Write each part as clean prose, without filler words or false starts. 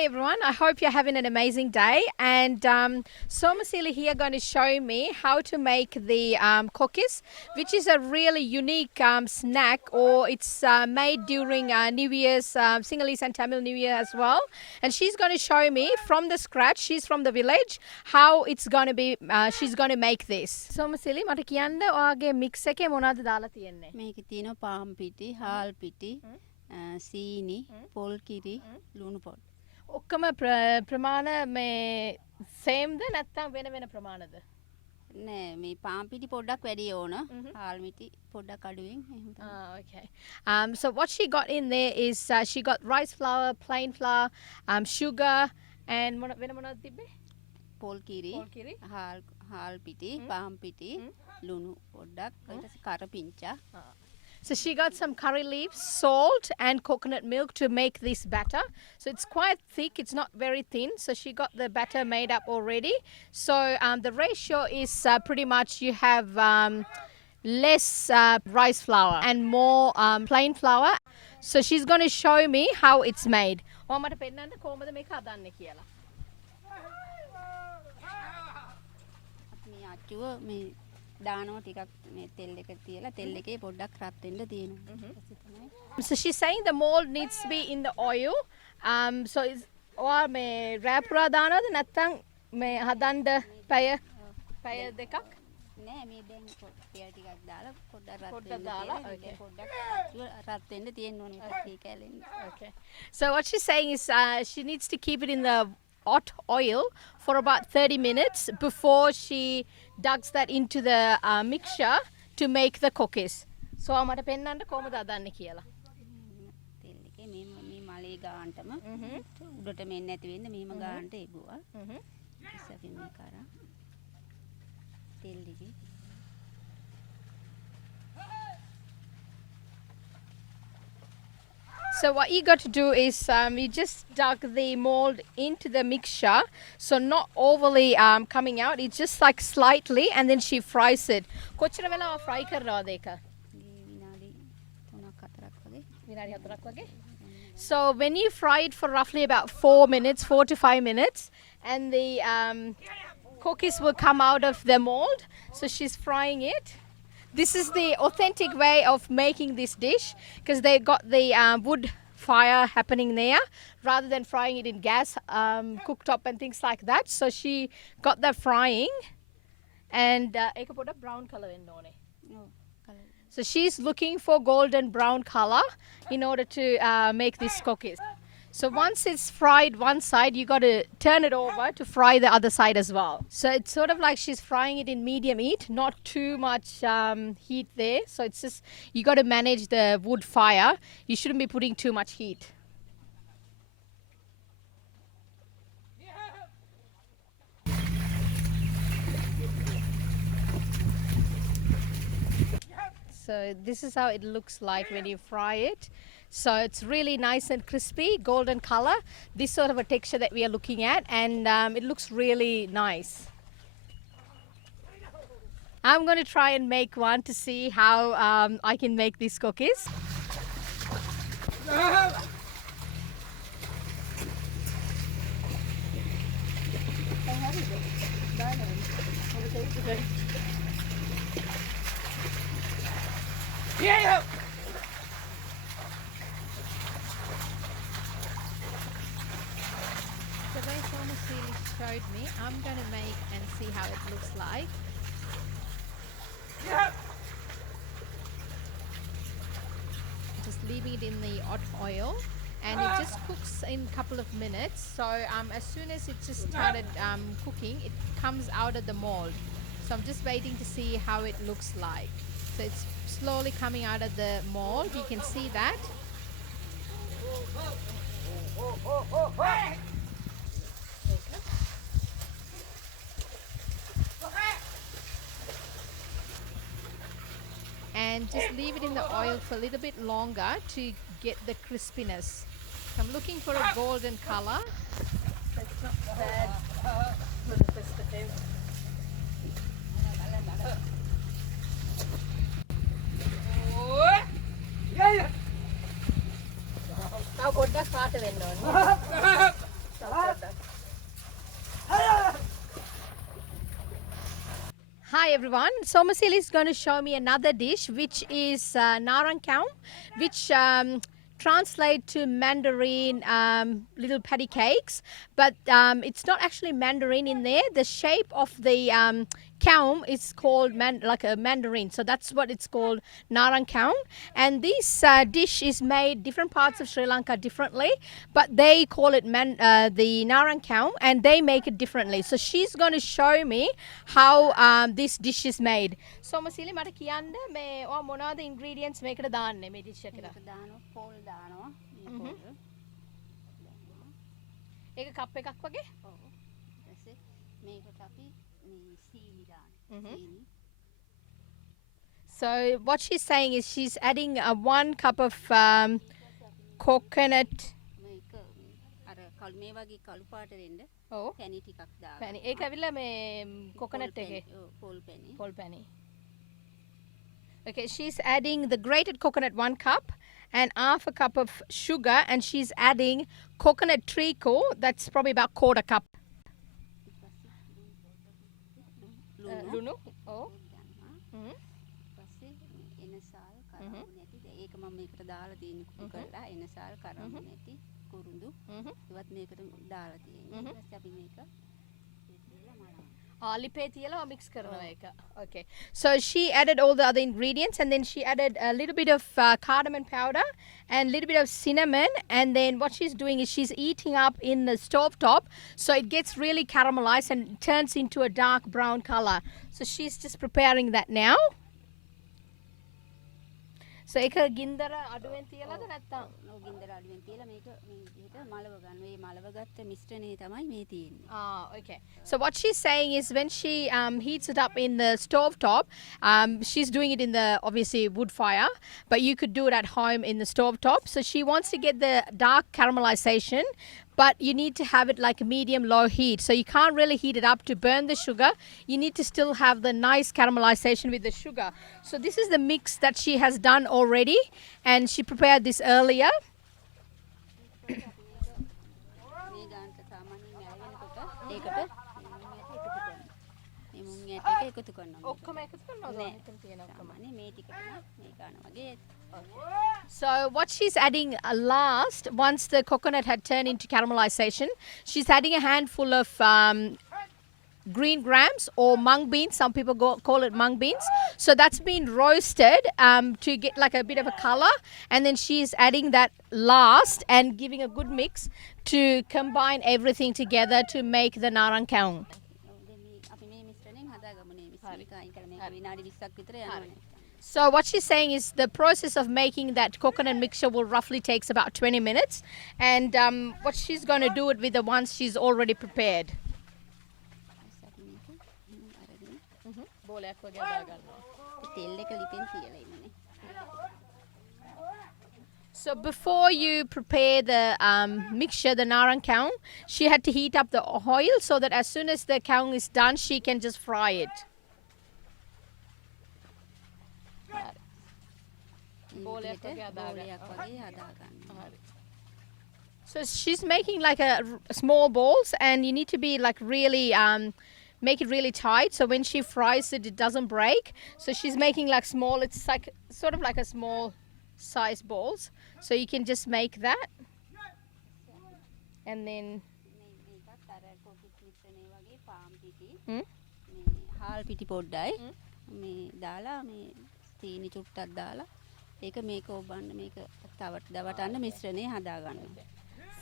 Hi everyone, I hope you're having an amazing day, and Somasili here going to show me how to make the cookies, which is a really unique snack, or it's made during New Year's, Sinhalese and Tamil New Year as well. And she's going to show me from the scratch, she's from the village, how it's going to be, she's going to make this. Somasili, මට කියන්න ඔයාගේ mix එකේ මොනවද දාලා තියෙන්නේ? මේකේ තියෙනවා palm පිටි, හාල් පිටි, සීනි, පොල් කිරි, ලුණු පොඩි. ඔක්කොම ප්‍රමාණ මේ සේම්ද නැත්නම් වෙන වෙන ප්‍රමාණද? නෑ මේ පාම් පිටි පොඩ්ඩක් වැඩි ඕන. හාල් මිටි පොඩ්ඩක් අඩුවෙන් එහෙම තමයි. Okay. So what she got in there is she got rice flour, plain flour, sugar, and වෙන මොනවද තිබ්බේ? පොල් කිරි, හාල් පිටි, පාම් පිටි, ලුණු පොඩ්ඩක්, ඊට පස්සේ කර පිංචා. So she got some curry leaves, salt, and coconut milk to make this batter. So it's quite thick, it's not very thin. So she got the batter made up already. So the ratio is pretty much you have less rice flour and more plain flour. So she's going to show me how it's made. ඔයාලට පෙන්නන්න කොහොමද මේක හදන්නේ කියලා. මේ අච්චුව මේ දානවා ටිකක් මේ තෙල් එක තියලා තෙල් එකේ පොඩ්ඩක් රත් වෙන්න තියෙනවා. So she's saying the mold needs to be in the oil. So is or me rapura දානවද නැත්නම් මේ හදන්න පැය දෙකක්? නෑ මේ දැන් තෙල් ටිකක් දාලා පොඩ්ඩක් රත් වෙන්න okay. පොඩ්ඩක් අච්චුව රත් වෙන්න තියෙන්න ඕනේ ටිකක් කැලෙන්න. Okay. So what she's saying is she needs to keep it in the hot oil for about 30 minutes before she dugs that into the mixture to make the cookies. So මට පෙන්නන්න කොහොමද හදන්නේ කියලා. තෙල් එකේ මේ මලේ ගානටම උඩට මෙන්න නැති වෙන්න මෙහෙම ගානට එගුවා. ඉස්සෙල්ලා මේ කරා තෙල් එකේ. So what you got to do is you just dug the mold into the mixture, so not overly coming out. It's just like slightly, and then she fries it. කොච්චර වෙලා fry කරනවද ඒක? විනාඩි 3-4ක් වගේ. විනාඩි 4ක් වගේ. So when you fry it for roughly about 4 minutes, 4 to 5 minutes, and the cookies will come out of the mold. So she's frying it. This is the authentic way of making this dish, because they got the wood fire happening there rather than frying it in gas cooktop and things like that. So she got the frying, and ඒක පොඩ brown color වෙන්න ඕනේ. So she's looking for golden brown color in order to make these cookies. So once it's fried one side, you got to turn it over to fry the other side as well. So it's sort of like she's frying it in medium heat, not too much heat there. So it's just, you got to manage the wood fire. You shouldn't be putting too much heat. So this is how it looks like when you fry it. So it's really nice and crispy, golden color, this sort of a texture that we are looking at, and it looks really nice. I'm going to try and make one to see how I can make these cookies. Yeah. The way Somasili showed me, I'm going to make and see how it looks like. Yeah. Just leaving it in the hot oil, and it just cooks in a couple of minutes. So as soon as it just started cooking, it comes out of the mold. So I'm just waiting to see how it looks like. So it's slowly coming out of the mold. You can see that. And just leave it in the oil for a little bit longer to get the crispiness. So I'm looking for a golden color. That's not bad for the festive. Yeah. පොඩ්ඩක් පාට වෙන්න ඕනේ. Hi everyone. So Masili is going to show me another dish, which is narang, which translate to Mandarin little patty cakes, but it's not actually Mandarin in there. The shape of the kaum is called like a mandarin, so that's what it's called, narang kaum. And this dish is made different parts of Sri Lanka differently, but they call it the narang kaum, and they make it differently. So she's going to show me how this dish is made. So Masili, මට කියන්න මේ ඔය මොනවාද ingredients මේකට දාන්නේ මේ dish එකට? මේක දානවා පොල් දානවා මේ පොල්. ඒක කප් එකක් වගේ? ඔව්. ඊපස්සේ මේකට අපි මේ සීනි දානවා. සීනි. So what she's saying is she's adding 1 cup of coconut. මේක අර කල් මේ වගේ කළු පාට දෙන්න. ඔව්. පැණි ටිකක් දාගන්න. පැණි. ඒක ඇවිල්ලා මේ coconut එකේ. ඔව් පොල් පැණි. Pol penny. Okay, she's adding the grated coconut 1 cup and half a cup of sugar, and she's adding coconut treacle, that's probably about 1/4 cup. Lunu? Oh. ඊපස්සේ එනසාල් කරවු නැති ඒක මම මේකට දාලා තියෙන කුඩු කරලා එනසාල් කරවු නැති කුරුඳු ඉවත් මේකට දාලා තියෙන්නේ. ඊට පස්සේ අපි මේක ලිපේ තියලා mix කරනවා ඒක. Okay. So she added all the other ingredients, and then she added a little bit of cardamom powder and a little bit of cinnamon, and then what she's doing is she's eating up in the stove top, so it gets really caramelized and turns into a dark brown color. So she's just preparing that now. So ඒක ගින්දර අඩුවෙන් තියලාද නැත්නම්? ඔව් ගින්දර අඩුවෙන් තියලා මේක මේ විදිහට මලව ගන්න. මේ මලව ගත්ත මිශ්‍රණය තමයි මේ තියෙන්නේ. Okay. So what she's saying is when she heats it up in the stove top, she's doing it in the obviously wood fire, but you could do it at home in the stove top. So she wants to get the dark caramelization, but you need to have it like a medium low heat. So you can't really heat it up to burn the sugar. You need to still have the nice caramelization with the sugar. So this is the mix that she has done already, and she prepared this earlier. මේ ගානට සාමාන්‍යයෙන් මැලවෙනකොට ඒකට මේ මුං ඇට එක එකතු කරනවා. ඔක්කොම එකතු කරනවද? මෙතන තියෙන ඔක්කොම. සාමාන්‍යයෙන් මේ ටිකටම මේ ගාන වගේ. So what she's adding last, once the coconut had turned into caramelization, she's adding a handful of green grams or mung beans. Some people call it mung beans. So that's been roasted to get like a bit of a color, and then she's adding that last and giving a good mix to combine everything together to make the narang kaung. අපි මේ මිශ්‍රණයෙන් හදාගමු නේ මිශ්‍රණය අයින් කරලා මේක විනාඩි 20ක් විතර යනවා. So what she's saying is the process of making that coconut mixture will roughly takes about 20 minutes, and what she's going to do it with the ones she's already prepared. So before you prepare the mixture, the narang kaung, she had to heat up the oil so that as soon as the kaung is done, she can just fry it. So she's making like a small balls, and you need to be like really make it really tight, so when she fries it, it doesn't break. So she's making like small, it's like sort of like a small size balls, so you can just make that, and then හාල් පිටි පොඩ්ඩයි මේ දාලා මේ සීනි චුට්ටක් දාලා ඒක මේක ඔබන්න මේක දවටන්න මිශ්‍රණය හදා ගන්නවා.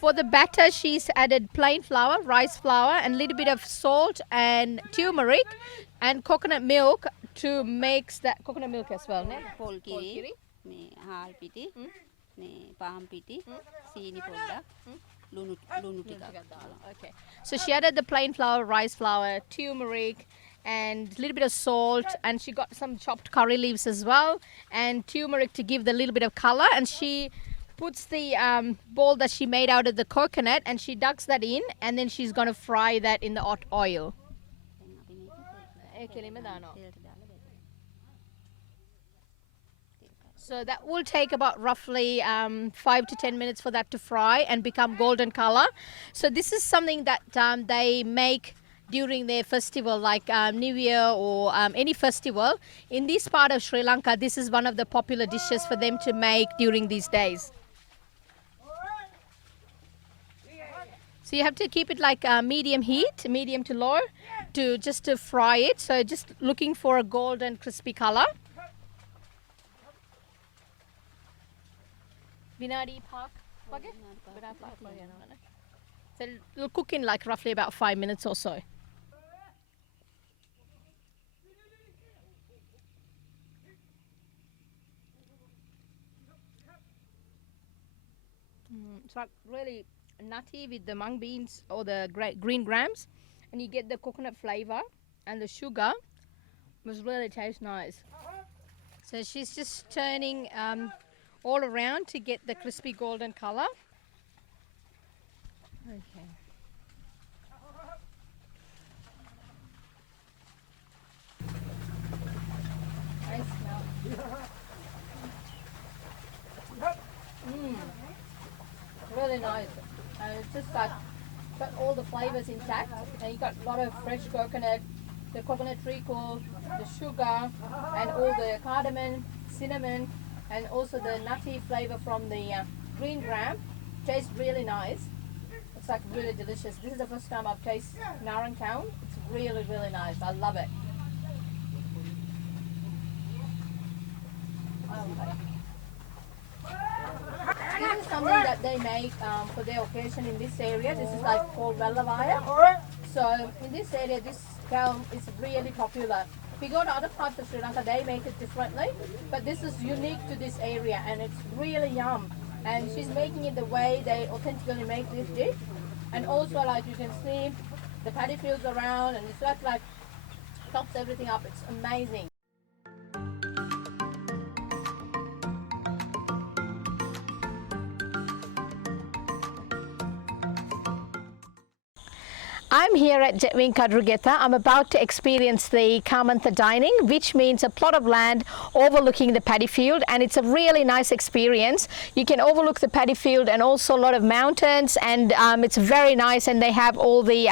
For the batter, she's added plain flour, rice flour, and a little bit of salt and turmeric and coconut milk to make that coconut milk as well. පොල් කිරි මේ හාල් පිටි මේ පාම් පිටි සීනි පොඩ්ඩක් ලුණු ටිකක්. Okay. So she added the plain flour, rice flour, turmeric, and a little bit of salt, and she got some chopped curry leaves as well, and turmeric to give the little bit of color. And she puts the ball that she made out of the coconut, and she ducks that in, and then she's going to fry that in the hot oil. So that will take about roughly 5 to 10 minutes for that to fry and become golden color. So this is something that they make during their festival, like New Year or any festival. In this part of Sri Lanka, this is one of the popular dishes for them to make during these days. So you have to keep it like medium heat, medium to low, to fry it. So just looking for a golden crispy color. Vinadi Park. So it'll cook in like roughly about 5 minutes or so. It's like really nutty with the mung beans or the green grams, and you get the coconut flavor and the sugar. It was really tastes nice. So she's just turning all around to get the crispy golden color. Okay. Nice smell. Really nice. And it's just like got all the flavors intact, and you got a lot of fresh coconut, the coconut treacle, the sugar, and all the cardamom, cinnamon, and also the nutty flavor from the green gram. Tastes really nice. It's like really delicious. This is the first time I've tasted narang. It's really, really nice. I love it. This is something that they make for their occasion in this area. This is like called Wellawaya. So in this area, this cow is really popular. If you go to other parts of Sri Lanka, they make it differently, but this is unique to this area, and it's really yum. And she's making it the way they authentically make this dish. And also, like you can see, the paddy fields around, and it's like tops everything up. It's amazing. I'm here at Jetwing Kaduruketha. I'm about to experience the Kamantha dining, which means a plot of land overlooking the paddy field, and it's a really nice experience. You can overlook the paddy field and also a lot of mountains, and it's very nice, and they have all the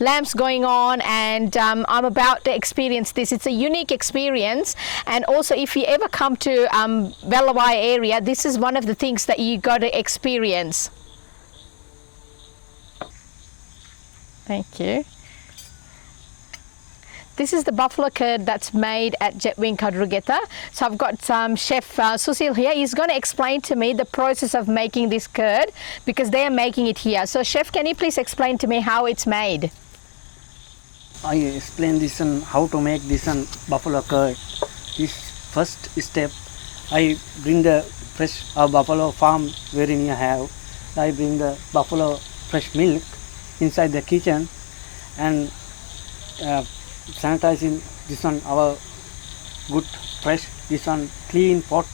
lamps going on, and I'm about to experience this. It's a unique experience, and also if you ever come to Wellawaya area, this is one of the things that you got to experience. Thank you. This is the buffalo curd that's made at Jetwing Kaduruketha. So I've got Chef Susil here. He's going to explain to me the process of making this curd because they are making it here. So Chef, can you please explain to me how it's made? I explain this and how to make this and buffalo curd. This first step, I bring the fresh buffalo farm wherein I have. I bring the buffalo fresh milk inside the kitchen and sanitizing this one our good fresh this one clean pot.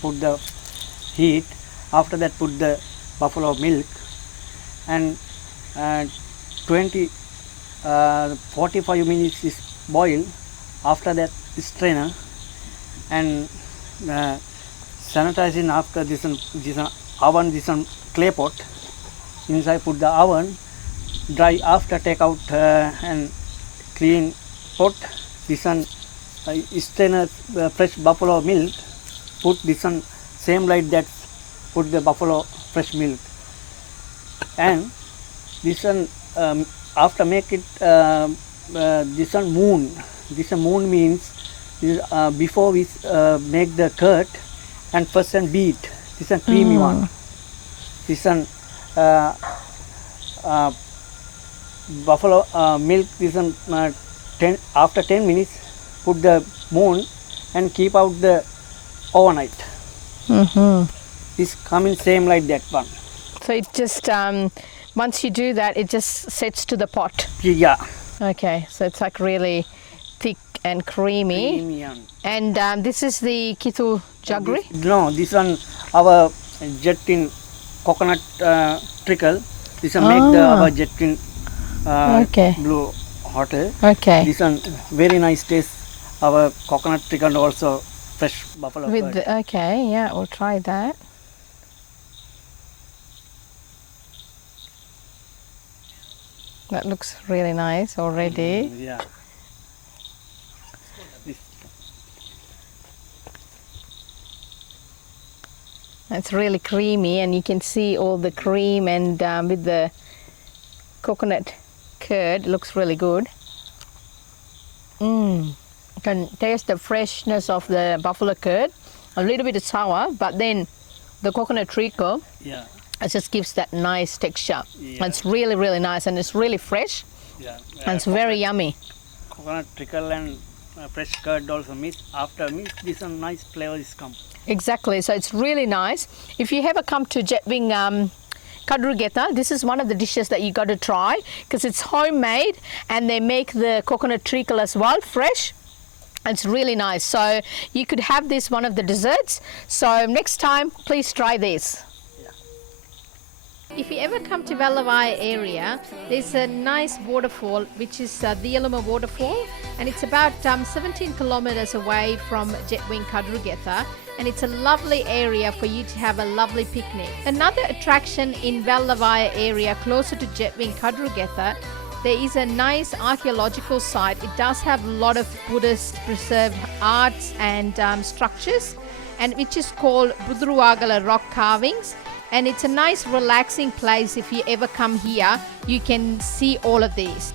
Put the heat. After that put the buffalo milk and 45 minutes is boil. After that strainer and sanitizing after this one oven, this one clay pot. Inside put the oven, dry after take out and clean pot. This one strainer fresh buffalo milk. Put this one same like that. Put the buffalo fresh milk and this one after make it this one moon. This one moon means before we make the curd and first and beat. This one creamy one. This one buffalo milk. This one after 10 minutes put the moon and keep out the overnight. This coming same like that one. So it just once you do that, it just sets to the pot. Yeah. Okay, so it's like really thick and creamy. Creamy and this is the Kithu jaggery? No, this one our Jetwing coconut trickle. This one make the our Jetwing Okay. blue hotel. Okay. This one very nice taste. Our coconut trickle and also fresh buffalo With curd. okay, yeah, we'll try that. That looks really nice already. Yeah. This, It's really creamy, and you can see all the cream, and with the coconut curd, it looks really good. You can taste the freshness of the buffalo curd, a little bit sour, but then the coconut treacle, yeah. it just gives that nice texture. Yeah. It's really, really nice, and it's really fresh, Yeah. and it's very yummy. Coconut trickle and fresh curd also mix. After mix, this one nice flavors come. Exactly, so it's really nice. If you ever come to Jetwing Kaduruketha, this is one of the dishes that you got to try, because it's homemade, and they make the coconut treacle as well, fresh. It's really nice. So you could have this one of the desserts. So next time, please try this. If you ever come to Wellawaya area, there's a nice waterfall, which is the Yeluma waterfall, and it's about 17 kilometers away from Jetwing Kadruketha, and it's a lovely area for you to have a lovely picnic. Another attraction in Wellawaya area closer to Jetwing Kadruketha, there is a nice archaeological site. It does have a lot of Buddhist preserved arts and structures, and which is called Budruwagala rock carvings. And it's a nice relaxing place. If you ever come here, you can see all of these.